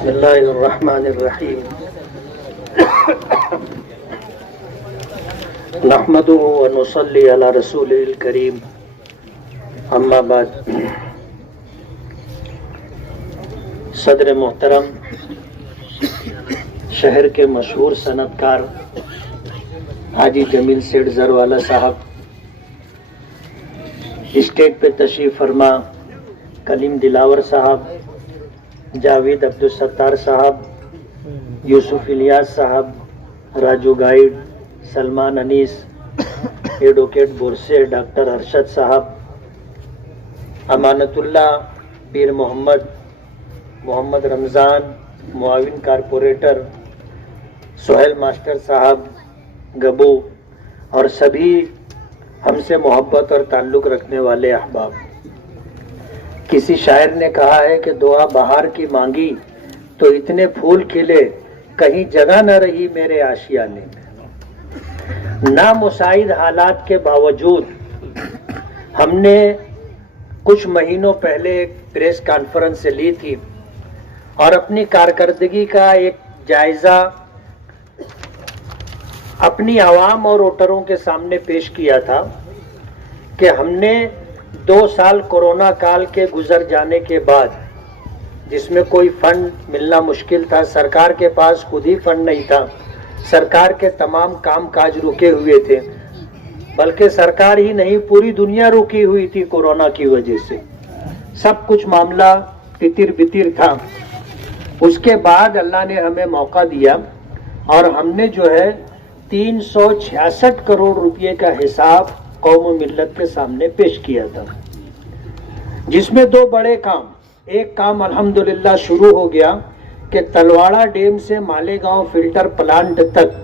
बिस्मिल्लाहिर्रहमानिर्रहीम नहमदुहु व नुसल्ली अला रसूलिल करीम अम्मा बाद। सदर मोहतरम, शहर के मशहूर सनतकार हाजी जमील सेठ जरवाला साहब, स्टेज पे तशरीफ फरमा कलीम दिलावर साहब, जावेद अब्दुल सत्तार साहब, यूसुफ इलियास साहब, Raju guide, Salman Anis, advocate Borse, doctor Arshad साहब, अमानतुल्ला, पीर मोहम्मद, मोहम्मद रमज़ान, मुआविन कारपोरेटर, सोहेल मास्टर साहब, गबू और सभी हमसे मोहब्बत और ताल्लुक़ रखने वाले अहबाब। किसी शायर ने कहा है कि दुआ बहार की मांगी तो इतने फूल खिले, कहीं जगह न रही मेरे आशियाने में। नामुसाइद हालात के बावजूद हमने कुछ महीनों पहले एक प्रेस कॉन्फ्रेंस ली थी और अपनी कारकर्दगी का एक जायज़ा अपनी आवाम और वोटरों के सामने पेश किया था कि हमने 2 साल कोरोना काल के गुजर जाने के बाद, जिसमें कोई फंड मिलना मुश्किल था, सरकार के पास खुद ही फंड नहीं था, सरकार के तमाम कामकाज रुके हुए थे, बल्कि सरकार ही नहीं पूरी दुनिया रुकी हुई थी कोरोना की वजह से। सब कुछ मामला तितिर बितिर था। उसके बाद अल्लाह ने हमें मौका दिया और हमने जो है 366 करोड़ रुपए का हिसाब कौम मिल्लत के सामने पेश किया था, जिसमें 2 बड़े काम। एक काम अल्हम्दुलिल्लाह शुरू हो गया कि तलवाड़ा डैम से मालेगांव फिल्टर प्लांट तक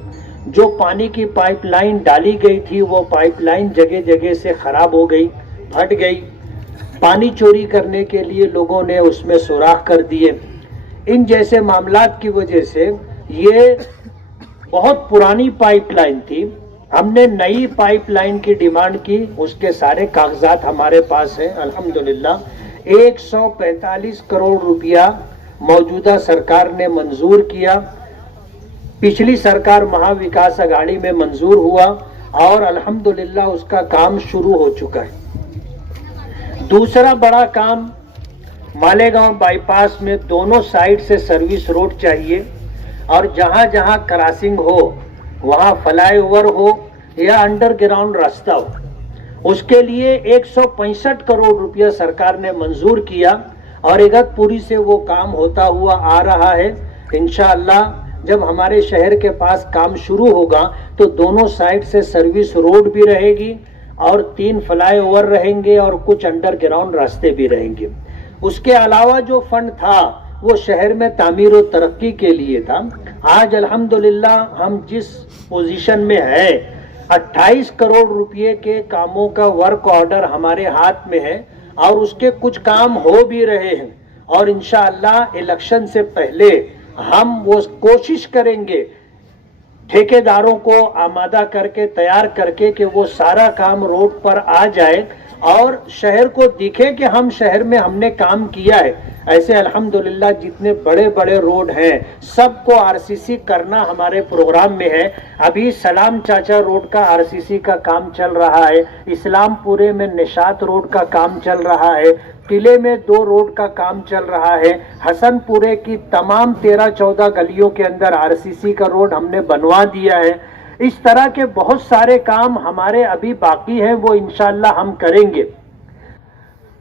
जो पानी की पाइपलाइन डाली गई थी, वो पाइपलाइन जगह जगह से खराब हो गई, फट गई। पानी चोरी करने के लिए लोगों ने उसमें सुराख कर दिए। इन जैसे मामलात की वजह से ये बहुत पुरानी पाइपलाइन थी। हमने नई पाइपलाइन की डिमांड की, उसके सारे कागजात हमारे पास हैं अल्हम्दुलिल्लाह। 145 करोड़ रुपया मौजूदा सरकार ने मंजूर किया, पिछली सरकार महाविकास अघाड़ी में मंजूर हुआ और अल्हम्दुलिल्लाह उसका काम शुरू हो चुका है। दूसरा बड़ा काम, मालेगांव बाईपास में दोनों साइड से सर्विस रोड चाहिए और जहां जहां क्रॉसिंग हो वहां फ्लाईओवर हो या अंडरग्राउंड रास्ता हो। उसके लिए 165 करोड़ रुपया सरकार ने मंजूर किया और इगतपुरी से वो काम होता हुआ आ रहा है। इंशाअल्लाह जब हमारे शहर के पास काम शुरू होगा तो दोनों साइड से सर्विस रोड भी रहेगी और 3 फ्लाईओवर रहेंगे और कुछ अंडरग्राउंड रास्ते भी रहेंगे। उसके अलावा जो फंड था वो शहर में तामीर और तरक्की के लिए था। आज अल्हम्दुलिल्लाह हम जिस पोजीशन में है, 28 करोड़ रुपए के कामों का वर्क ऑर्डर हमारे हाथ में है और उसके कुछ काम हो भी रहे हैं और इंशाअल्लाह इलेक्शन से पहले हम वो कोशिश करेंगे ठेकेदारों को आमादा करके तैयार करके कि वो सारा काम रोड पर आ जाए और शहर को दिखे कि हम शहर में हमने काम किया है। ऐसे अल्हम्दुलिल्लाह जितने बड़े बड़े रोड हैं सबको आरसीसी करना हमारे प्रोग्राम में है। अभी सलाम चाचा रोड का आरसीसी का काम चल रहा है, इस्लामपुरे में निशात रोड का काम चल रहा है, किले में 2 रोड का काम चल रहा है, हसनपुरे की तमाम 13-14 गलियों के अंदर आरसीसी का रोड हमने बनवा दिया है। इस तरह के बहुत सारे काम हमारे अभी बाकी हैं, वो इंशाअल्लाह हम करेंगे।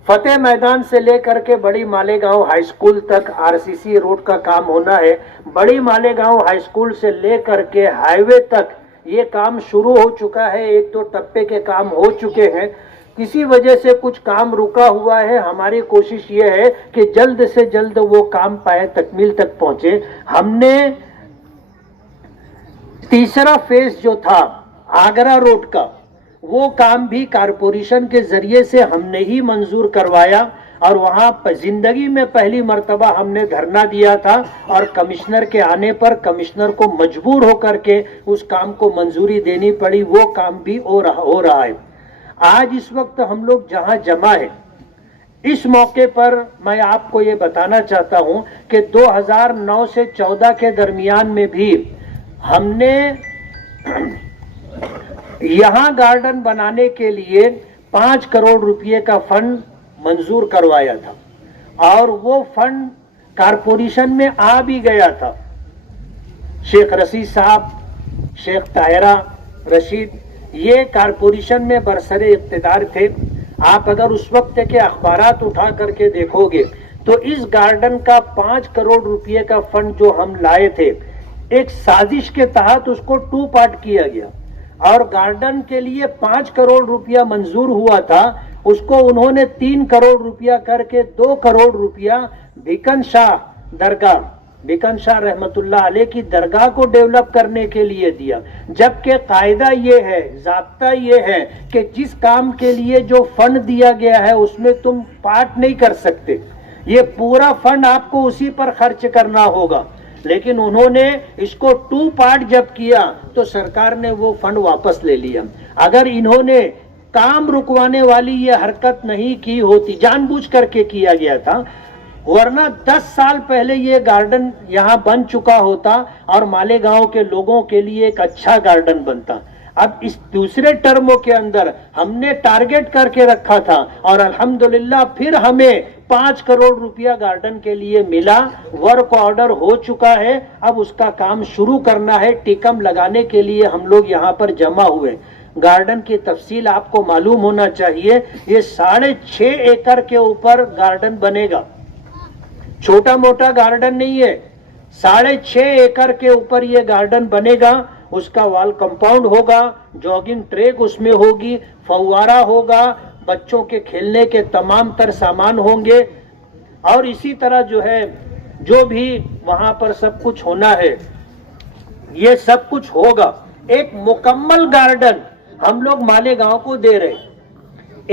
फतेह मैदान से लेकर के बड़ी मालेगांव हाई स्कूल तक आरसीसी रोड का काम होना है। बड़ी मालेगांव हाई स्कूल से लेकर के हाईवे तक ये काम शुरू हो चुका है। 1-2 टप्पे के काम हो चुके हैं। किसी वजह से कुछ काम रुका हुआ है। हमारी कोशिश ये है कि जल्द से जल्द वो काम पाए तकमील तक पहुंचे। हमने तीसरा फेज जो था आगरा रोड का, वो काम भी कारपोरेशन के जरिए से हमने ही मंजूर करवाया और वहां जिंदगी में पहली मर्तबा हमने धरना दिया था और कमिश्नर के आने पर कमिश्नर को मजबूर होकर के उस काम को मंजूरी देनी पड़ी। वो काम भी हो रहा है। आज इस वक्त हम लोग जहां जमा है, इस मौके पर मैं आपको ये बताना चाहता हूं कि 2009 से 14 के दरमियान में भी हमने यहां गार्डन बनाने के लिए 5 करोड़ रुपए का फंड मंजूर करवाया था और वो फंड कारपोरेशन में आ भी गया था। शेख रशीद साहब, शेख ताहिरा रशीद, ये कारपोरेशन में बरसरे इख्तिदार थे। आप अगर उस वक्त के अखबारात उठा करके देखोगे तो इस गार्डन का 5 करोड़ रुपए का फंड जो हम लाए थे, एक साजिश के तहत उसको 2 पार्ट किया गया और गार्डन के लिए 5 करोड़ रुपया मंजूर हुआ था, उसको उन्होंने 3 करोड़ रुपया करके 2 करोड़ रुपया भिकन शाह रहमतुल्लाह अलैह की दरगाह को डेवलप करने के लिए दिया। जबकि कायदा ये है, ज़ाब्ता ये है कि जिस काम के लिए जो फंड दिया गया है उसमें तुम पार्ट नहीं कर सकते, ये पूरा फंड आपको उसी पर खर्च करना होगा। लेकिन उन्होंने इसको 2 पार्ट जब किया तो सरकार ने वो फंड वापस ले लिया। अगर इन्होंने काम रुकवाने वाली ये हरकत नहीं की होती, जानबूझ करके किया गया था, वरना 10 साल पहले ये गार्डन यहाँ बन चुका होता और मालेगांव के लोगों के लिए एक अच्छा गार्डन बनता। अब इस दूसरे टर्मों के अंदर हमने टारगेट करके रखा था और अल्हम्दुलिल्लाह फिर हमें 5 करोड़ रुपया गार्डन के लिए मिला। वर्क ऑर्डर हो चुका है, अब उसका काम शुरू करना है। टिकम लगाने के लिए हम लोग यहाँ पर जमा हुए। गार्डन की तफसील आपको मालूम होना चाहिए, ये 6.5 एकड़ के ऊपर गार्डन बनेगा। छोटा मोटा गार्डन नहीं है, 6.5 एकड़ के ऊपर ये गार्डन बनेगा। उसका वॉल कंपाउंड होगा, जॉगिंग ट्रैक उसमें होगी, फव्वारा होगा, बच्चों के खेलने के तमाम तर सामान होंगे और इसी तरह जो है जो भी वहां पर सब कुछ होना है ये सब कुछ होगा। एक मुकम्मल गार्डन हम लोग मालेगांव को दे रहे,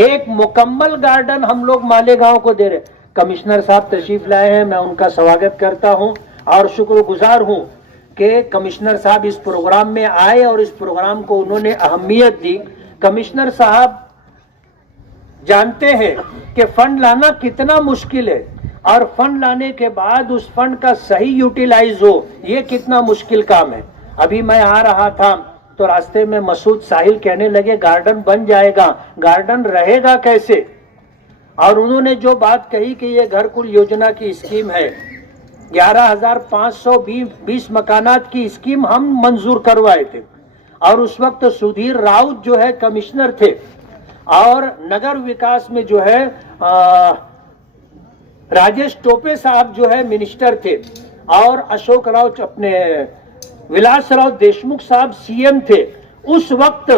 एक मुकम्मल गार्डन हम लोग मालेगांव को दे रहे। कमिश्नर साहब तशरीफ लाए हैं, मैं उनका स्वागत करता हूं और शुक्रगुजार हूं कि कमिश्नर साहब इस प्रोग्राम में आए और इस प्रोग्राम को उन्होंने अहमियत दी। कमिश्नर साहब जानते हैं कि फंड लाना कितना मुश्किल है और फंड लाने के बाद उस फंड का सही यूटिलाइज हो, ये कितना मुश्किल काम है। अभी मैं आ रहा था तो रास्ते में मसूद साहिल कहने लगे गार्डन बन जाएगा, गार्डन रहेगा कैसे? और उन्होंने जो बात कही कि ये घरकुल योजना की स्कीम है, 11,520 मकानात की स्कीम हम मंजूर करवाए थे और उस वक्त सुधीर राउत जो है कमिश्नर थे और नगर विकास में जो है राजेश टोपे साहब जो है मिनिस्टर थे और अशोक राव अपने विलासराव देशमुख साहब सीएम थे। उस वक्त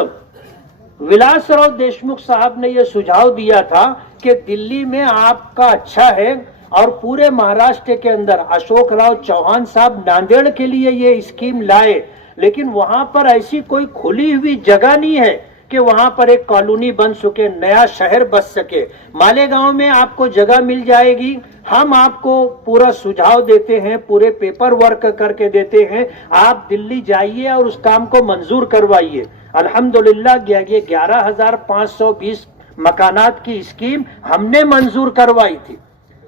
विलासराव देशमुख साहब ने यह सुझाव दिया था कि दिल्ली में आपका अच्छा है और पूरे महाराष्ट्र के अंदर अशोक राव चौहान साहब नांदेड़ के लिए ये स्कीम लाए, लेकिन वहां पर ऐसी कोई खुली हुई जगह नहीं है कि वहां पर एक कॉलोनी बन सके, नया शहर बस सके। मालेगांव में आपको जगह मिल जाएगी, हम आपको पूरा सुझाव देते हैं, पूरे पेपर वर्क करके देते हैं, आप दिल्ली जाइए और उस काम को मंजूर करवाइए। अल्हम्दुलिल्लाह 11,520 मकानात की स्कीम हमने मंजूर करवाई थी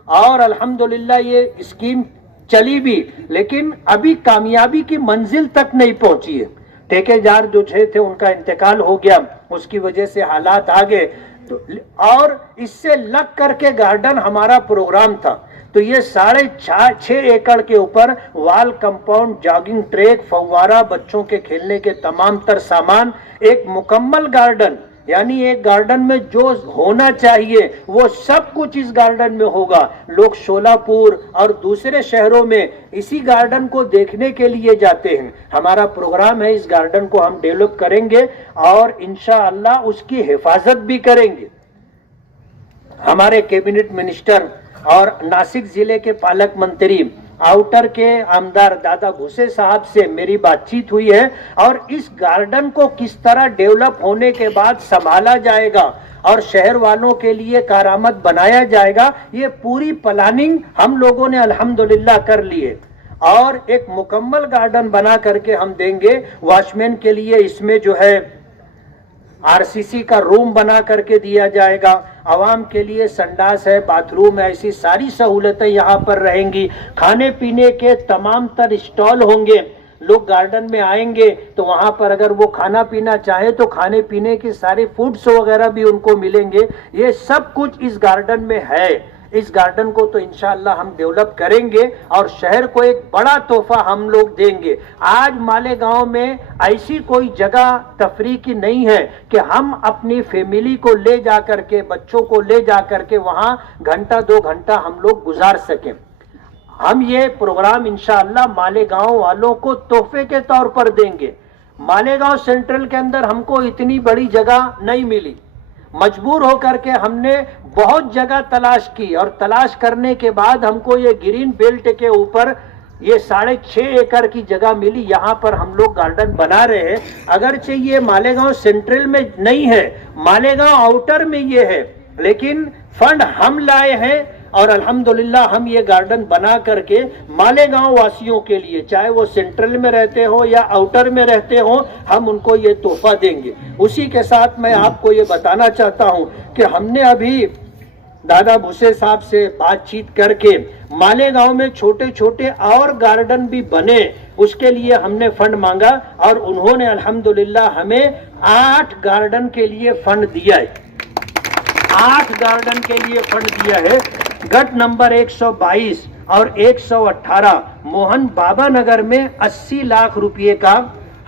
और अल्हम्दुलिल्लाह ये स्कीम चली भी, लेकिन अभी कामयाबी की मंजिल तक नहीं पहुंची है। ठेकेदार जो थे उनका इंतकाल हो गया, उसकी वजह से हालात आ गए तो, और इससे लग करके गार्डन हमारा प्रोग्राम था। तो ये 6.5 एकड़ के ऊपर वॉल कंपाउंड, जॉगिंग ट्रैक, फव्वारा, बच्चों के खेलने के तमाम तर सामान, एक मुकम्मल गार्डन, यानी एक गार्डन में जो होना चाहिए वो सब कुछ इस गार्डन में होगा। लोग शोलापुर और दूसरे शहरों में इसी गार्डन को देखने के लिए जाते हैं। हमारा प्रोग्राम है इस गार्डन को हम डेवलप करेंगे और इंशाअल्लाह उसकी हिफाजत भी करेंगे। हमारे कैबिनेट मिनिस्टर और नासिक जिले के पालक मंत्री आउटर के आमदार दादा भूसे साहब से मेरी बातचीत हुई है और इस गार्डन को किस तरह डेवलप होने के बाद संभाला जाएगा और शहर वालों के लिए कारामद बनाया जाएगा, ये पूरी प्लानिंग हम लोगों ने अल्हम्दुलिल्लाह कर ली है और एक मुकम्मल गार्डन बना करके हम देंगे। वॉचमैन के लिए इसमें जो है आरसीसी का रूम बना करके दिया जाएगा, आवाम के लिए संडास है, बाथरूम है, ऐसी सारी सहूलतें यहाँ पर रहेंगी। खाने पीने के तमाम तर स्टॉल होंगे, लोग गार्डन में आएंगे तो वहां पर अगर वो खाना पीना चाहे तो खाने पीने के सारे फूड्स वगैरह भी उनको मिलेंगे। ये सब कुछ इस गार्डन में है। इस गार्डन को तो इंशाअल्लाह हम डेवलप करेंगे और शहर को एक बड़ा तोहफा हम लोग देंगे। आज मालेगांव में ऐसी कोई जगह तफरीह की नहीं है कि हम अपनी फैमिली को ले जा करके, बच्चों को ले जा करके वहां घंटा 2 घंटा हम लोग गुजार सकें। हम ये प्रोग्राम इंशाअल्लाह मालेगांव वालों को तोहफे के तौर पर देंगे। मालेगांव सेंट्रल के अंदर हमको इतनी बड़ी जगह नहीं मिली, मजबूर होकर के हमने बहुत जगह तलाश की और तलाश करने के बाद हमको ये ग्रीन बेल्ट के ऊपर ये 6.5 एकड़ की जगह मिली। यहाँ पर हम लोग गार्डन बना रहे हैं। अगरचे ये मालेगांव सेंट्रल में नहीं है, मालेगांव आउटर में ये है, लेकिन फंड हम लाए हैं और अल्हम्दुलिल्लाह हम ये गार्डन बना करके मालेगांव वासियों के लिए, चाहे वो सेंट्रल में रहते हो या आउटर में रहते हो, हम उनको ये तोहफा देंगे। उसी के साथ मैं आपको ये बताना चाहता हूं कि हमने अभी दादा भूसे साहब से बातचीत करके मालेगांव में छोटे छोटे और गार्डन भी बने, उसके लिए हमने फंड मांगा और उन्होंने अल्हम्दुलिल्लाह हमें 8 गार्डन के लिए फंड दिया है। 8 गार्डन के लिए फंड दिया है। गट नंबर 122 और 118 मोहन बाबा नगर में 80 लाख रुपए का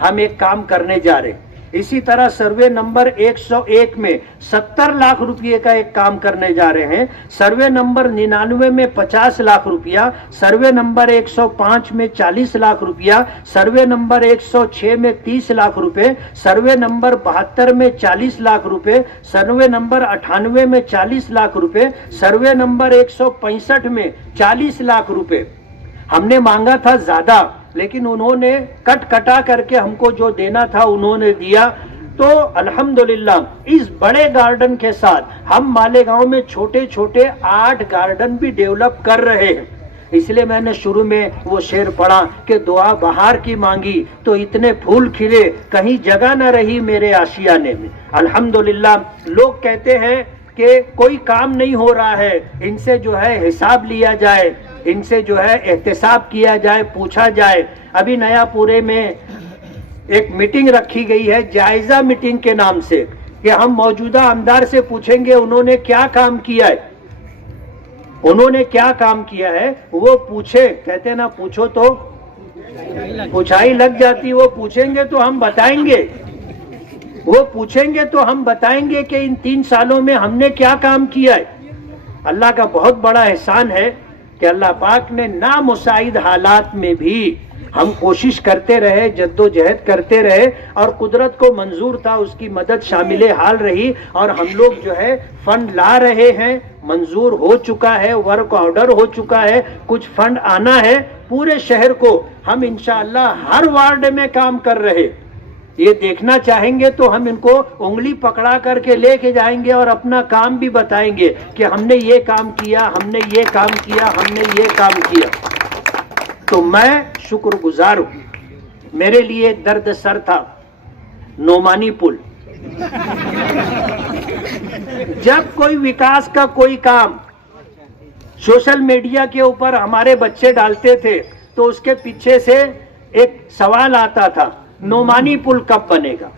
हम एक काम करने जा रहे हैं। इसी तरह सर्वे नंबर 101 में 70 लाख रुपए का एक काम करने जा रहे हैं। सर्वे नंबर 99 में 50 लाख रुपया, सर्वे नंबर 105 में 40 लाख रुपया, सर्वे नंबर 106 में 30 लाख रुपए, सर्वे नंबर 72 में 40 लाख रुपए, सर्वे नंबर 98 में 40 लाख रुपए, सर्वे नंबर 165 में 40 लाख रुपए। हमने मांगा था ज्यादा, लेकिन उन्होंने कटा करके हमको जो देना था उन्होंने दिया। तो अल्हम्दुलिल्लाह इस बड़े गार्डन के साथ हम मालेगांव में छोटे छोटे 8 गार्डन भी डेवलप कर रहे हैं। इसलिए मैंने शुरू में वो शेर पढ़ा कि दुआ बहार की मांगी तो इतने फूल खिले, कहीं जगह न रही मेरे आशियाने में। अल्हम्दुलिल्लाह लोग कहते हैं कि कोई काम नहीं हो रहा है, इनसे जो है हिसाब लिया जाए, इनसे जो है एहतसाब किया जाए, पूछा जाए। अभी नयापुरे में एक मीटिंग रखी गई है जायजा मीटिंग के नाम से कि हम मौजूदा आमदार से पूछेंगे उन्होंने क्या काम किया है, उन्होंने क्या काम किया है। वो पूछे, कहते ना पूछो तो पूछाई लग जाती, वो पूछेंगे तो हम बताएंगे, वो पूछेंगे तो हम बताएंगे कि इन 3 सालों में हमने क्या काम किया है। अल्लाह का बहुत बड़ा एहसान है कि अल्लाह पाक ने नामुसाइद हालात में भी हम कोशिश करते रहे, जद्दोजहद करते रहे और कुदरत को मंजूर था, उसकी मदद शामिल हाल रही और हम लोग जो है फंड ला रहे हैं। मंजूर हो चुका है, वर्क ऑर्डर हो चुका है, कुछ फंड आना है। पूरे शहर को हम इंशाअल्लाह हर वार्ड में काम कर रहे। ये देखना चाहेंगे तो हम इनको उंगली पकड़ा करके लेके जाएंगे और अपना काम भी बताएंगे कि हमने ये काम किया, हमने ये काम किया, हमने ये काम किया। तो मैं शुक्रगुजार हूं। मेरे लिए दर्द सर था नोमानी पुल। जब कोई विकास का कोई काम सोशल मीडिया के ऊपर हमारे बच्चे डालते थे तो उसके पीछे से एक सवाल आता था, नोमानी पुल कब बनेगा।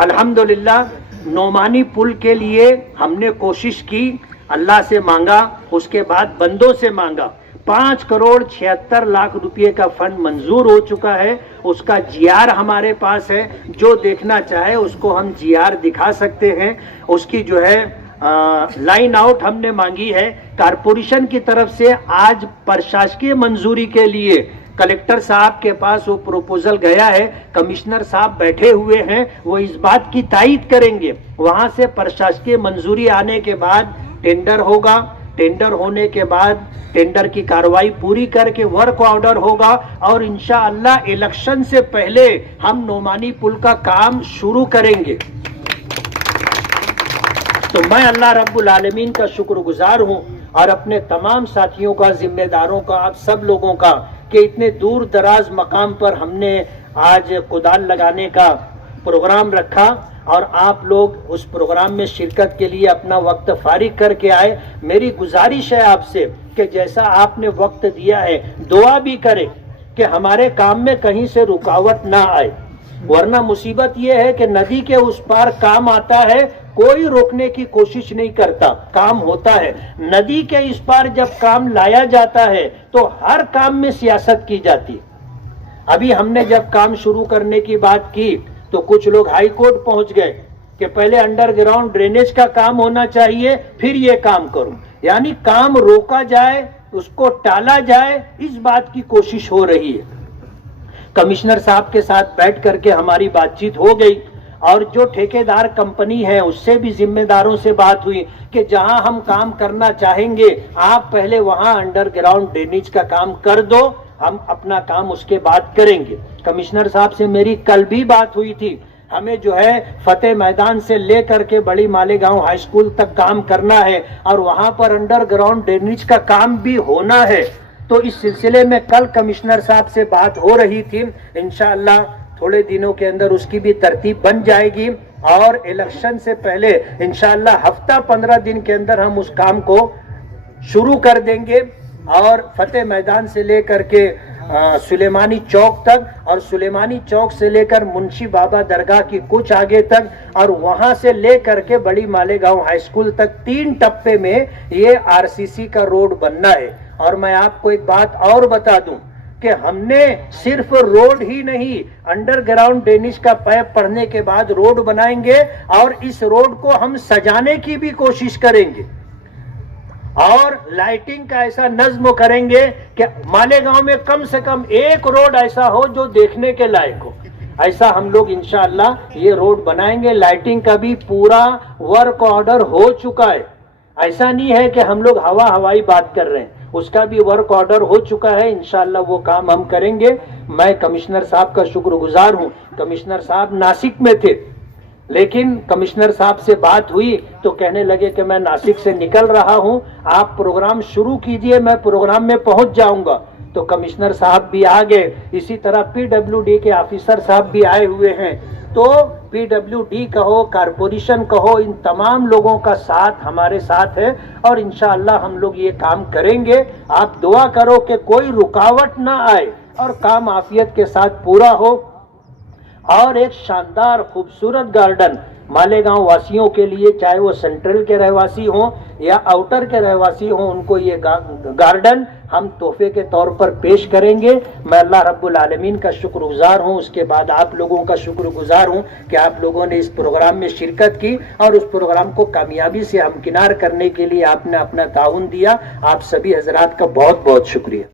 अल्हम्दुलिल्लाह नोमानी पुल के लिए हमने कोशिश की, अल्लाह से मांगा, उसके बाद बंदों से मांगा। 5 करोड़ 76 लाख रुपए का फंड मंजूर हो चुका है। उसका जीआर हमारे पास है, जो देखना चाहे उसको हम जीआर दिखा सकते हैं। उसकी जो है लाइन आउट हमने मांगी है कारपोरेशन की तरफ से। आज प्रशासकीय मंजूरी के लिए कलेक्टर साहब के पास वो प्रोपोजल गया है, कमिश्नर साहब बैठे हुए हैं, वो इस बात की तायीद करेंगे। वहां से प्रशासकीय मंजूरी आने के बाद टेंडर होगा, टेंडर होने के बाद टेंडर की कार्रवाई पूरी करके वर्क ऑर्डर होगा और इंशाअल्लाह इलेक्शन से पहले हम नोमानी पुल का काम शुरू करेंगे। तो मैं अल्लाह रब्बुल आलमीन का शुक्रगुजार हूं और अपने तमाम साथियों का, जिम्मेदारों का, आप सब लोगों का कि इतने दूर दराज मकाम पर हमने आज कुदाल लगाने का प्रोग्राम रखा और आप लोग उस प्रोग्राम में शिरकत के लिए अपना वक्त फारिग करके आए। मेरी गुजारिश है आपसे कि जैसा आपने वक्त दिया है, दुआ भी करें कि हमारे काम में कहीं से रुकावट ना आए, वरना मुसीबत यह है कि नदी के उस पार काम आता है, कोई रोकने की कोशिश नहीं करता, काम होता है। नदी के इस पार जब काम लाया जाता है तो हर काम में सियासत की जाती है। अभी हमने जब काम शुरू करने की बात की तो कुछ लोग हाई कोर्ट पहुंच गए कि पहले अंडरग्राउंड ड्रेनेज का काम होना चाहिए, फिर ये काम करूं। यानी काम रोका जाए, उसको टाला जाए, इस बात की कोशिश हो रही है। कमिश्नर साहब के साथ बैठ करके हमारी बातचीत हो गई और जो ठेकेदार कंपनी है उससे भी जिम्मेदारों से बात हुई कि जहां हम काम करना चाहेंगे आप पहले वहां अंडरग्राउंड ड्रेनेज का काम कर दो, हम अपना काम उसके बाद करेंगे। कमिश्नर साहब से मेरी कल भी बात हुई थी। हमें जो है फतेह मैदान से लेकर के बड़ी मालेगांव हाई स्कूल तक काम करना है और वहां पर अंडरग्राउंड ड्रेनेज का काम भी होना है। तो इस सिलसिले में कल कमिश्नर साहब से बात हो रही थी। इंशाअल्लाह थोड़े दिनों के अंदर उसकी भी तरतीब बन जाएगी और इलेक्शन से पहले इंशाअल्लाह हफ्ता 15 दिन के अंदर हम उस काम को शुरू कर देंगे और फतेह मैदान से लेकर के सुलेमानी चौक तक और सुलेमानी चौक से लेकर मुंशी बाबा दरगाह की कुछ आगे तक और वहां से लेकर के बड़ी मालेगांव हाई स्कूल तक 3 टप्पे में ये आरसीसी का रोड बनना है। और मैं आपको एक बात और बता दूं कि हमने सिर्फ रोड ही नहीं, अंडरग्राउंड ड्रेनेज का पाइप पड़ने के बाद रोड बनाएंगे और इस रोड को हम सजाने की भी कोशिश करेंगे और लाइटिंग का ऐसा नज्म करेंगे कि मालेगांव में कम से कम एक रोड ऐसा हो जो देखने के लायक हो। ऐसा हम लोग इंशाअल्लाह ये रोड बनाएंगे। लाइटिंग का भी पूरा वर्क ऑर्डर हो चुका है। ऐसा नहीं है कि हम लोग हवाई बात कर रहे हैं, उसका भी वर्क ऑर्डर हो चुका है। इंशाअल्लाह वो काम हम करेंगे। मैं कमिश्नर साहब का शुक्रगुजार हूं। कमिश्नर साहब नासिक में थे, लेकिन कमिश्नर साहब से बात हुई तो कहने लगे कि मैं नासिक से निकल रहा हूं, आप प्रोग्राम शुरू कीजिए, मैं प्रोग्राम में पहुंच जाऊंगा। तो कमिश्नर साहब भी आ गए, इसी तरह पीडब्ल्यूडी के ऑफिसर साहब भी आए हुए हैं। तो पीडब्ल्यूडी कहो, कारपोरेशन कहो, इन तमाम लोगों का साथ हमारे साथ है और इंशाअल्लाह हम लोग ये काम करेंगे। आप दुआ करो कि कोई रुकावट ना आए और काम आफियत के साथ पूरा हो और एक शानदार खूबसूरत गार्डन मालेगांव वासियों के लिए, चाहे वो सेंट्रल के रहवासी हों या आउटर के रहवासी हों, उनको ये गार्डन हम तोहफे के तौर पर पेश करेंगे। मैं अल्लाह रब्बुल आलमीन का शुक्रगुजार हूँ, उसके बाद आप लोगों का शुक्रगुजार हूँ कि आप लोगों ने इस प्रोग्राम में शिरकत की और उस प्रोग्राम को कामयाबी से हमकिनार करने के लिए आपने अपना ताउन दिया। आप सभी हजरात का बहुत बहुत शुक्रिया।